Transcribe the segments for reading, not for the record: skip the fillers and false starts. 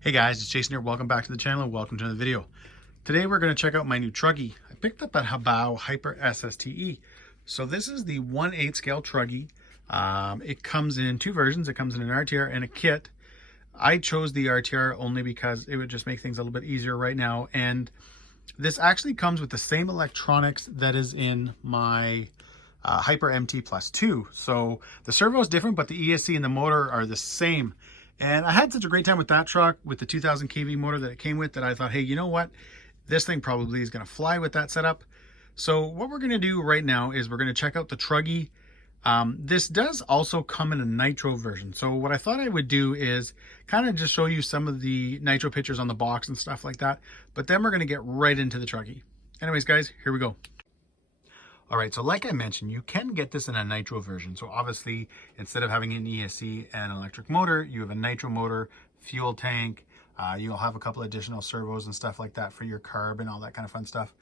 Hey guys, it's Jason here. Welcome back to the channel and welcome to the video. Today we're going to check out my new Truggy. I picked up that Hobao Hyper SSTE. So this is the 1/8 scale Truggy. It comes in two versions. It comes in an RTR and a kit. I chose the RTR only because it would just make things a little bit easier right now. And this actually comes with the same electronics that is in my Hyper MT Plus 2. So the servo is different, but the ESC and the motor are the same. And I had such a great time with that truck, with the 2000 kV motor that it came with, that I thought, hey, you know what? This thing probably is going to fly with that setup. So what we're going to do right now is we're going to check out the Truggy. This does also come in a nitro version. So what I thought I would do is kind of just show you some of the nitro pictures on the box and stuff like that. But then we're going to get right into the Truggy. Anyways, guys, here we go. All right, so like I mentioned, you can get this in a nitro version. So obviously, instead of having an ESC and an electric motor, you have a nitro motor, fuel tank. You'll have a couple additional servos and stuff like that for your carb and all that kind of fun stuff.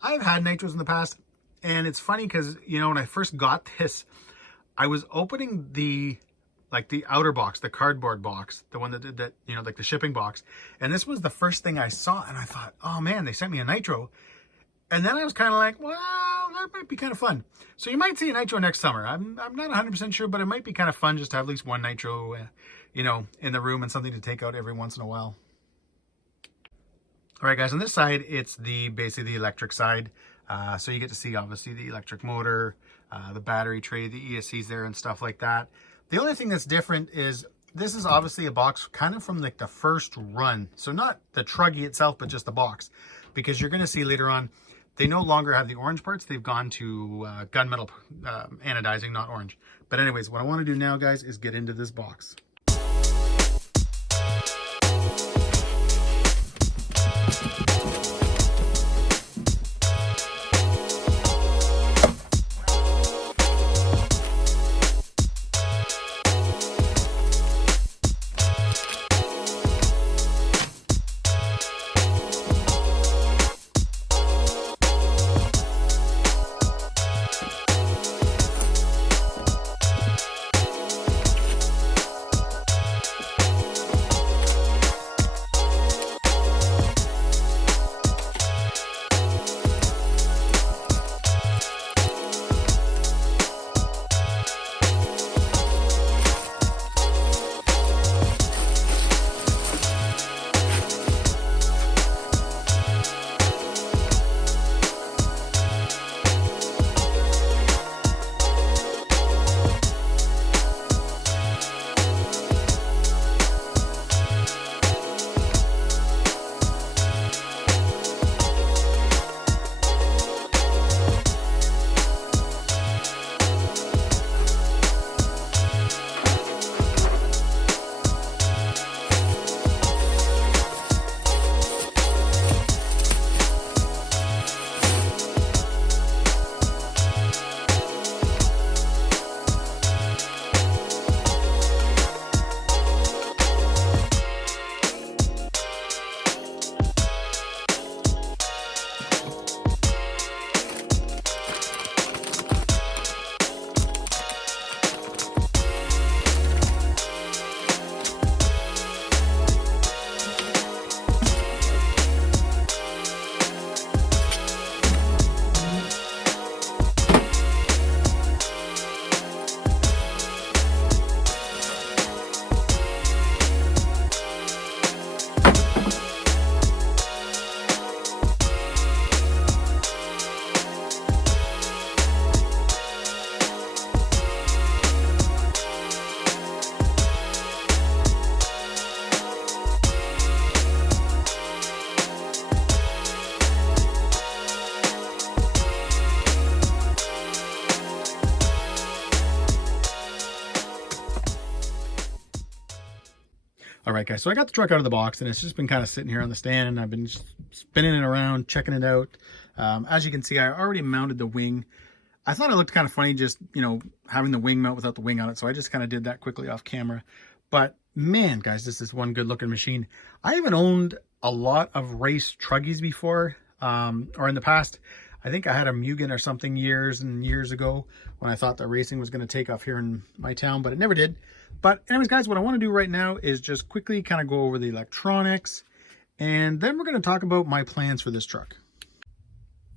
I've had nitros in the past, and it's funny because, you know, when I first got this, I was opening the outer box, the cardboard box, the one that you know, like the shipping box. And this was the first thing I saw, and I thought, oh man, they sent me a nitro. And then I was kind of like, well, that might be kind of fun. So you might see a nitro next summer. I'm not 100% sure, but it might be kind of fun just to have at least one nitro, you know, in the room and something to take out every once in a while. All right, guys, on this side, it's basically the electric side. So you get to see, obviously, the electric motor, the battery tray, the ESCs there and stuff like that. The only thing that's different is this is obviously a box kind of from like the first run. So not the Truggy itself, but just the box. Because you're going to see later on, they no longer have the orange parts. They've gone to gunmetal anodizing, not orange. But anyways, what I want to do now, guys, is get into this box. All right, guys, so I got the truck out of the box, and it's just been kind of sitting here on the stand, and I've been just spinning it around, checking it out. As you can see, I already mounted the wing. I thought it looked kind of funny just, you know, having the wing mount without the wing on it, so I just kind of did that quickly off camera. But man, guys, this is one good looking machine. I haven't owned a lot of race Truggies before, or in the past. I think I had a Mugen or something years and years ago when I thought that racing was going to take off here in my town, but it never did. But anyways, guys, what I want to do right now is just quickly kind of go over the electronics, and then we're going to talk about my plans for this truck.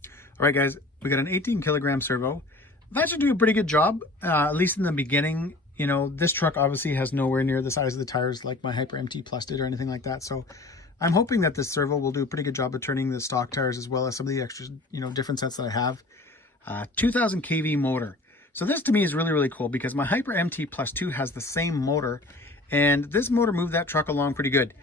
All right, guys, we got an 18 kilogram servo. That should do a pretty good job, at least in the beginning. You know, this truck obviously has nowhere near the size of the tires like my Hyper MT Plus did or anything like that. So I'm hoping that this servo will do a pretty good job of turning the stock tires as well as some of the extra, you know, different sets that I have. 2000 kV motor. So this to me is really, really cool because my Hyper MT Plus 2 has the same motor, and this motor moved that truck along pretty good.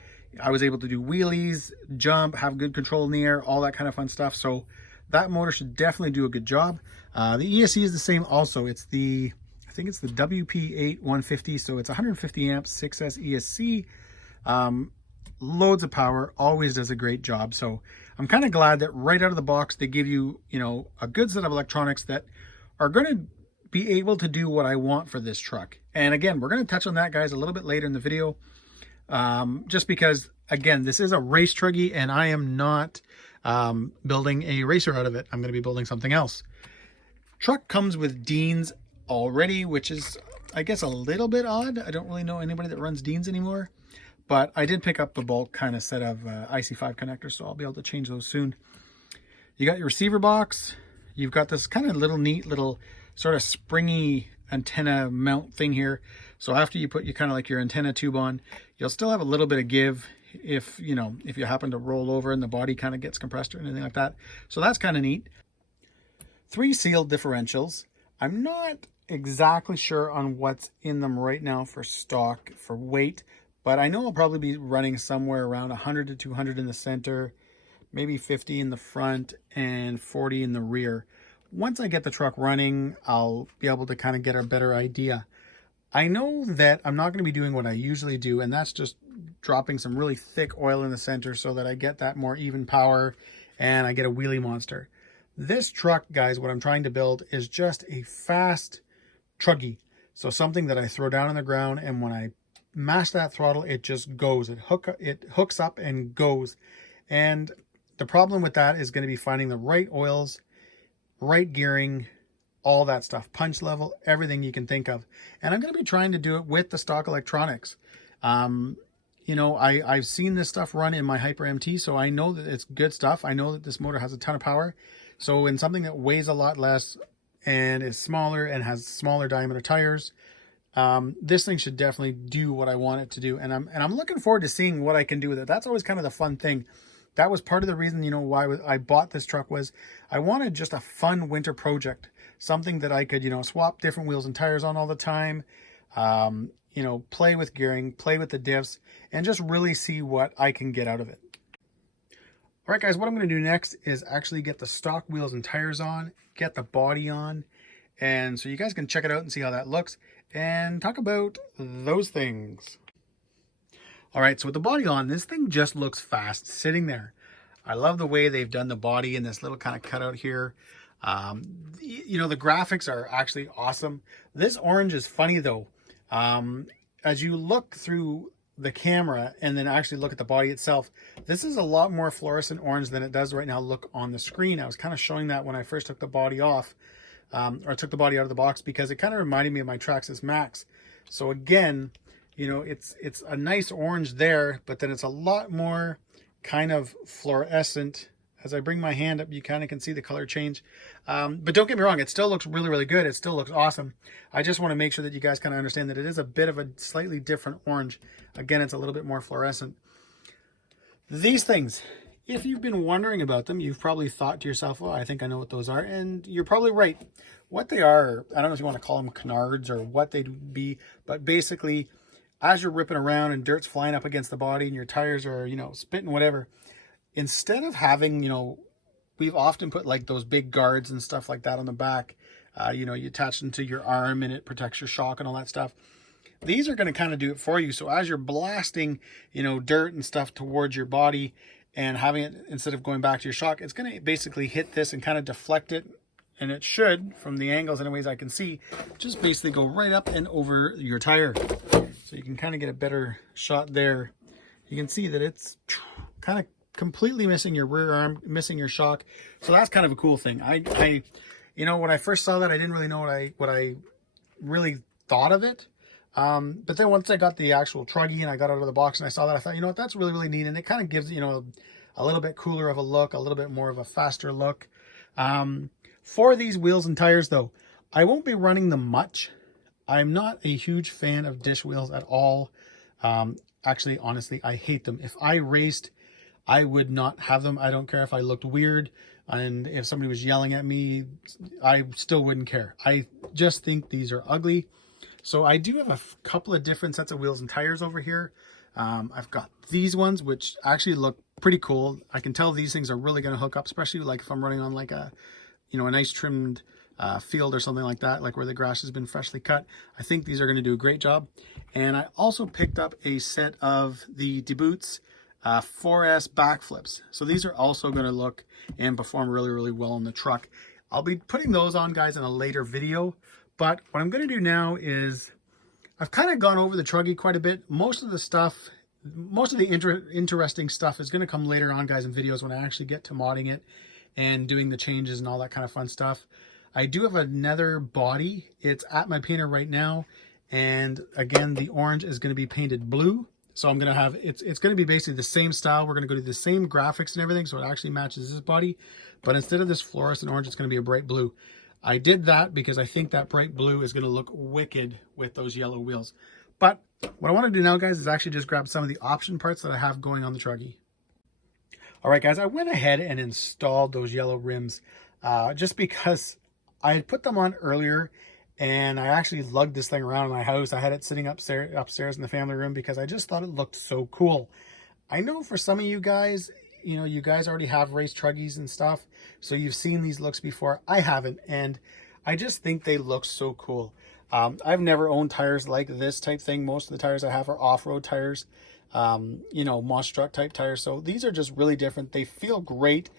I was able to do wheelies, jump, have good control in the air, all that kind of fun stuff. So that motor should definitely do a good job. The ESC is the same also. It's the, I think it's the WP8 150. So it's 150 amps, 6S ESC. Loads of power, always does a great job. So I'm kind of glad that right out of the box, they give you, you know, a good set of electronics that are going to be able to do what I want for this truck. And again, we're going to touch on that, guys, a little bit later in the video. Just because, again, this is a race Truggy and I am not building a racer out of it. I'm going to be building something else. Truck comes with Deans already, which is, I guess, a little bit odd. I don't really know anybody that runs Deans anymore. But I did pick up a bulk kind of set of IC5 connectors, so I'll be able to change those soon. You got your receiver box. You've got this kind of little neat little sort of springy antenna mount thing here. So after you put your kind of like your antenna tube on, you'll still have a little bit of give if, you know, if you happen to roll over and the body kind of gets compressed or anything like that. So that's kind of neat. 3 sealed differentials. I'm not exactly sure on what's in them right now for stock, for weight. But I know I'll probably be running somewhere around 100 to 200 in the center, maybe 50 in the front and 40 in the rear. Once I get the truck running, I'll be able to kind of get a better idea. I know that I'm not going to be doing what I usually do, and that's just dropping some really thick oil in the center so that I get that more even power and I get a wheelie monster. This truck, guys, what I'm trying to build is just a fast Truggy. So something that I throw down on the ground, and when I mash that throttle, it just goes. It hooks up and goes. And the problem with that is going to be finding the right oils, right gearing, all that stuff, punch level, everything you can think of. And I'm going to be trying to do it with the stock electronics. You know, I've seen this stuff run in my Hyper MT, so I know that it's good stuff. I know that this motor has a ton of power. So in something that weighs a lot less and is smaller and has smaller diameter tires, this thing should definitely do what I want it to do. And I'm looking forward to seeing what I can do with it. That's always kind of the fun thing. That was part of the reason, you know, why I bought this truck, was I wanted just a fun winter project. Something that I could, you know, swap different wheels and tires on all the time. You know, play with gearing, play with the diffs, and just really see what I can get out of it. All right, guys, what I'm going to do next is actually get the stock wheels and tires on, get the body on, and so you guys can check it out and see how that looks, and talk about those things. All right, so with the body on, this thing just looks fast sitting there. I love the way they've done the body in this little kind of cutout here. You know, the graphics are actually awesome. This orange is funny though. As you look through the camera and then actually look at the body itself, this is a lot more fluorescent orange than it does right now look on the screen. I was kind of showing that when I first took the body off, or took the body out of the box, because it kind of reminded me of my Traxxas Max. So again, you know, it's a nice orange there, but then it's a lot more kind of fluorescent. As I bring my hand up, you kind of can see the color change. But don't get me wrong, it still looks really, really good. It still looks awesome. I just want to make sure that you guys kind of understand that it is a bit of a slightly different orange. Again, it's a little bit more fluorescent. These things, if you've been wondering about them, you've probably thought to yourself, well, I think I know what those are. And you're probably right. What they are, I don't know if you want to call them canards or what they'd be, but basically, as you're ripping around and dirt's flying up against the body and your tires are, you know, spitting whatever, instead of having, you know, we've often put like those big guards and stuff like that on the back, you know, you attach them to your arm and it protects your shock and all that stuff. These are going to kind of do it for you. So as you're blasting, you know, dirt and stuff towards your body and having it, instead of going back to your shock, it's going to basically hit this and kind of deflect it. And it should, from the angles anyways I can see, just basically go right up and over your tire. So you can kind of get a better shot there. You can see that it's kind of completely missing your rear arm, missing your shock. So that's kind of a cool thing. You know, when I first saw that, I didn't really know what I really thought of it. But then once I got the actual Truggy and I got out of the box and I saw that, I thought, you know what, that's really, really neat. And it kind of gives, you know, a little bit cooler of a look, a little bit more of a faster look. For these wheels and tires though, I won't be running them much. I'm not a huge fan of dish wheels at all. Actually, honestly, I hate them. If I raced, I would not have them. I don't care if I looked weird and if somebody was yelling at me, I still wouldn't care. I just think these are ugly. So I do have a couple of different sets of wheels and tires over here. I've got these ones, which actually look pretty cool. I can tell these things are really going to hook up, especially like if I'm running on like a, you know, a nice trimmed field or something like that, like where the grass has been freshly cut. I think these are going to do a great job. And I also picked up a set of the DeBoots 4S backflips. So these are also going to look and perform really, really well in the truck. I'll be putting those on, guys, in a later video. But what I'm going to do now is I've kind of gone over the Truggy quite a bit. Most of the stuff, most of the interesting stuff is going to come later on, guys, in videos when I actually get to modding it and doing the changes and all that kind of fun stuff. I do have another body. It's at my painter right now. And again, the orange is going to be painted blue. So I'm going to have, it's going to be basically the same style. We're going to go to the same graphics and everything. So it actually matches this body. But instead of this fluorescent orange, it's going to be a bright blue. I did that because I think that bright blue is going to look wicked with those yellow wheels. But what I want to do now, guys, is actually just grab some of the option parts that I have going on the Truggy. All right, guys, I went ahead and installed those yellow rims just because I had put them on earlier and I actually lugged this thing around in my house. I had it sitting upstairs in the family room because I just thought it looked so cool. I know for some of you guys, you know, you guys already have race Truggies and stuff, so you've seen these looks before. I haven't, and I just think they look so cool. I've never owned tires like this type thing. Most of the tires I have are off-road tires, you know, monster truck type tires. So these are just really different. They feel great,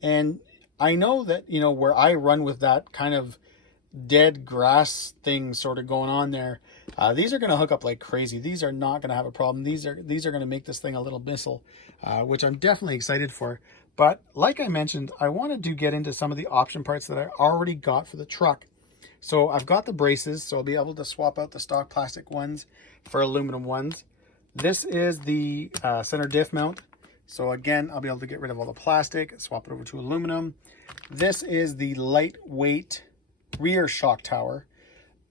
and I know that, you know, where I run with that kind of dead grass thing sort of going on there, these are going to hook up like crazy. These are not going to have a problem. These are going to make this thing a little missile, which I'm definitely excited for. But like I mentioned, I wanted to get into some of the option parts that I already got for the truck. So I've got the braces, so I'll be able to swap out the stock plastic ones for aluminum ones. This is the center diff mount. So again, I'll be able to get rid of all the plastic, swap it over to aluminum. This is the lightweight rear shock tower.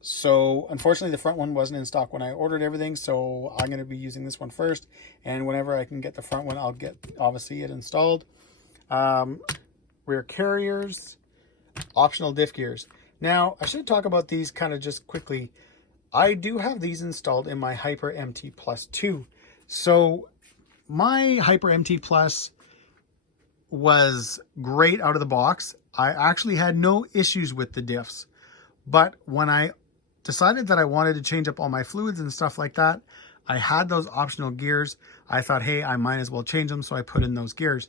So unfortunately the front one wasn't in stock when I ordered everything, so I'm going to be using this one first, and whenever I can get the front one, I'll get obviously it installed. Rear carriers, optional diff gears. Now I should talk about these kind of just quickly. I do have these installed in my Hyper MT Plus 2. So my Hyper MT Plus was great out of the box. I actually had no issues with the diffs, but when I decided that I wanted to change up all my fluids and stuff like that, I had those optional gears. I thought, hey, I might as well change them, so I put in those gears.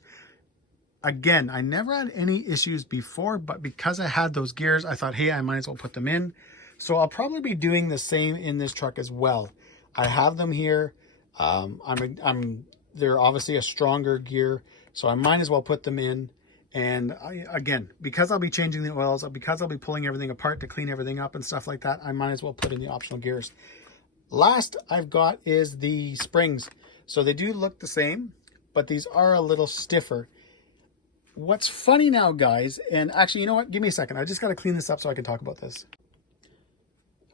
Again, I never had any issues before, but because I had those gears, I thought, hey, I might as well put them in. So I'll probably be doing the same in this truck as well. I have them here. They're obviously a stronger gear, so I might as well put them in. And again, because I'll be changing the oils, because I'll be pulling everything apart to clean everything up and stuff like that, I might as well put in the optional gears. Last I've got is the springs. So they do look the same, but these are a little stiffer. What's funny now, guys, and actually, you know what? Give me a second. I just got to clean this up so I can talk about this.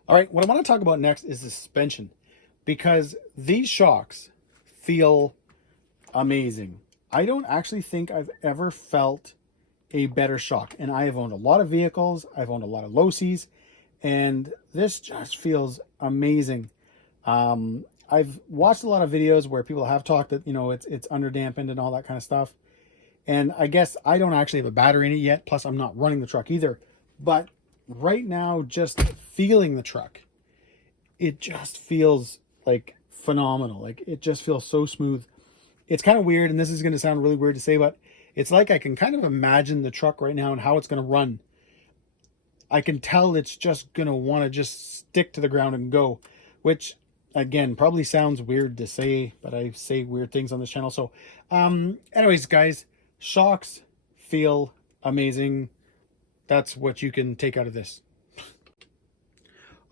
All right, what I want to talk about next is the suspension, because these shocks feel amazing. I don't actually think I've ever felt a better shock, and I have owned a lot of vehicles. I've owned a lot of Losis, and this just feels amazing. I've watched a lot of videos where people have talked that, you know, it's underdampened and all that kind of stuff. And I guess I don't actually have a battery in it yet. Plus, I'm not running the truck either. But right now, just feeling the truck, it just feels like phenomenal. Like, it just feels so smooth. It's kind of weird, and this is going to sound really weird to say, but it's like I can kind of imagine the truck right now and how it's going to run. I can tell it's just going to want to just stick to the ground and go, which, again, probably sounds weird to say, but I say weird things on this channel. So, anyways, guys, shocks feel amazing. That's what you can take out of this.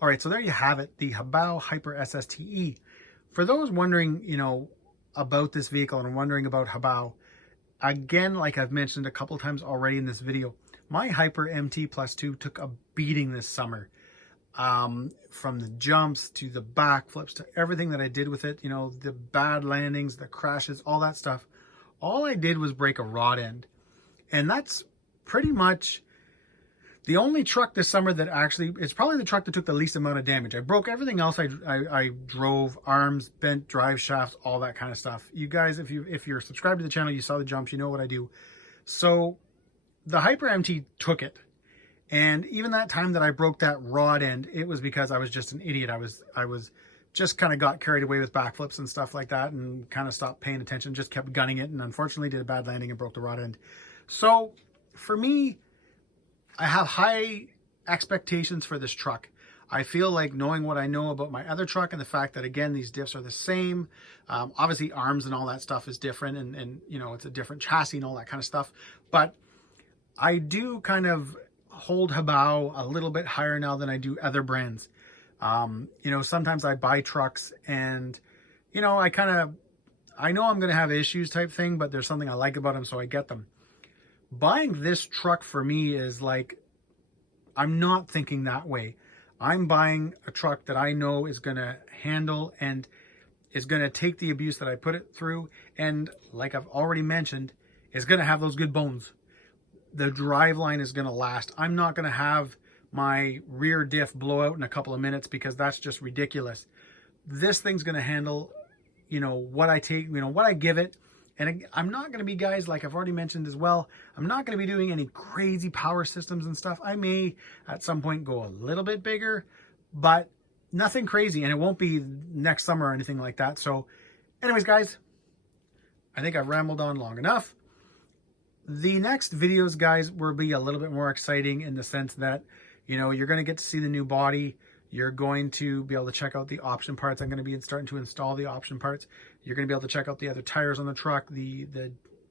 All right, so there you have it, the Hobao Hyper SSTE. For those wondering, about this vehicle and wondering about Hobao, again, like I've mentioned a couple times already in this video, my Hyper MT Plus 2 took a beating this summer. From the jumps to the backflips to everything that I did with it, the bad landings, the crashes, all that stuff. All I did was break a rod end. And that's pretty much the only truck this summer that actually, it's probably the truck that took the least amount of damage. I broke everything else. I drove, arms, bent drive shafts, all that kind of stuff. You guys, if you're subscribed to the channel, you saw the jumps, you know what I do. So the Hyper MT took it. And even that time that I broke that rod end, it was because I was just an idiot. I was just kind of got carried away with backflips and stuff like that and kind of stopped paying attention, just kept gunning it, and unfortunately did a bad landing and broke the rod end. So for me, I have high expectations for this truck. I feel like, knowing what I know about my other truck and the fact that, again, these diffs are the same, obviously arms and all that stuff is different, and it's a different chassis and all that kind of stuff, but I do kind of hold Hobao a little bit higher now than I do other brands. Sometimes I buy trucks and, I know I'm going to have issues type thing, but there's something I like about them, so I get them. Buying this truck for me is like, I'm not thinking that way. I'm buying a truck that I know is going to handle and is going to take the abuse that I put it through. And like I've already mentioned, is going to have those good bones. The drive line is going to last. I'm not going to have my rear diff blow out in a couple of minutes, because that's just ridiculous. This thing's going to handle, what I take, what I give it. And I'm not going to be, guys, like I've already mentioned as well, I'm not going to be doing any crazy power systems and stuff. I may at some point go a little bit bigger, but nothing crazy. And it won't be next summer or anything like that. So anyways, guys, I think I've rambled on long enough. The next videos, guys, will be a little bit more exciting in the sense that, you're going to get to see the new body. You're going to be able to check out the option parts. I'm going to be starting to install the option parts. You're going to be able to check out the other tires on the truck, the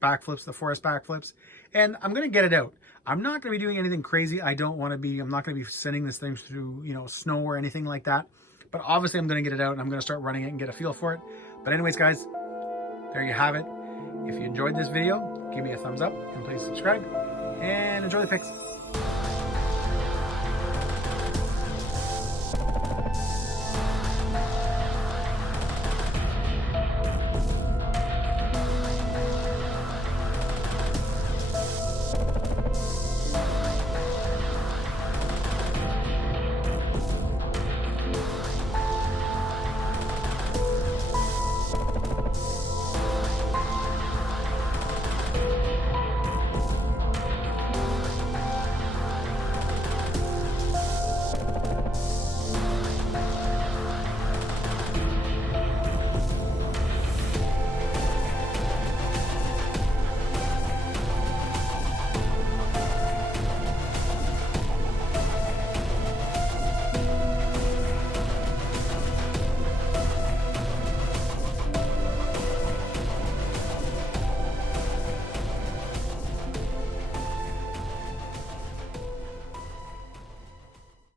backflips, the forest backflips, and I'm going to get it out. I'm not going to be doing anything crazy. I'm not going to be sending this thing through, snow or anything like that. But obviously I'm going to get it out and I'm going to start running it and get a feel for it. But anyways, guys, there you have it. If you enjoyed this video, give me a thumbs up and please subscribe and enjoy the pics.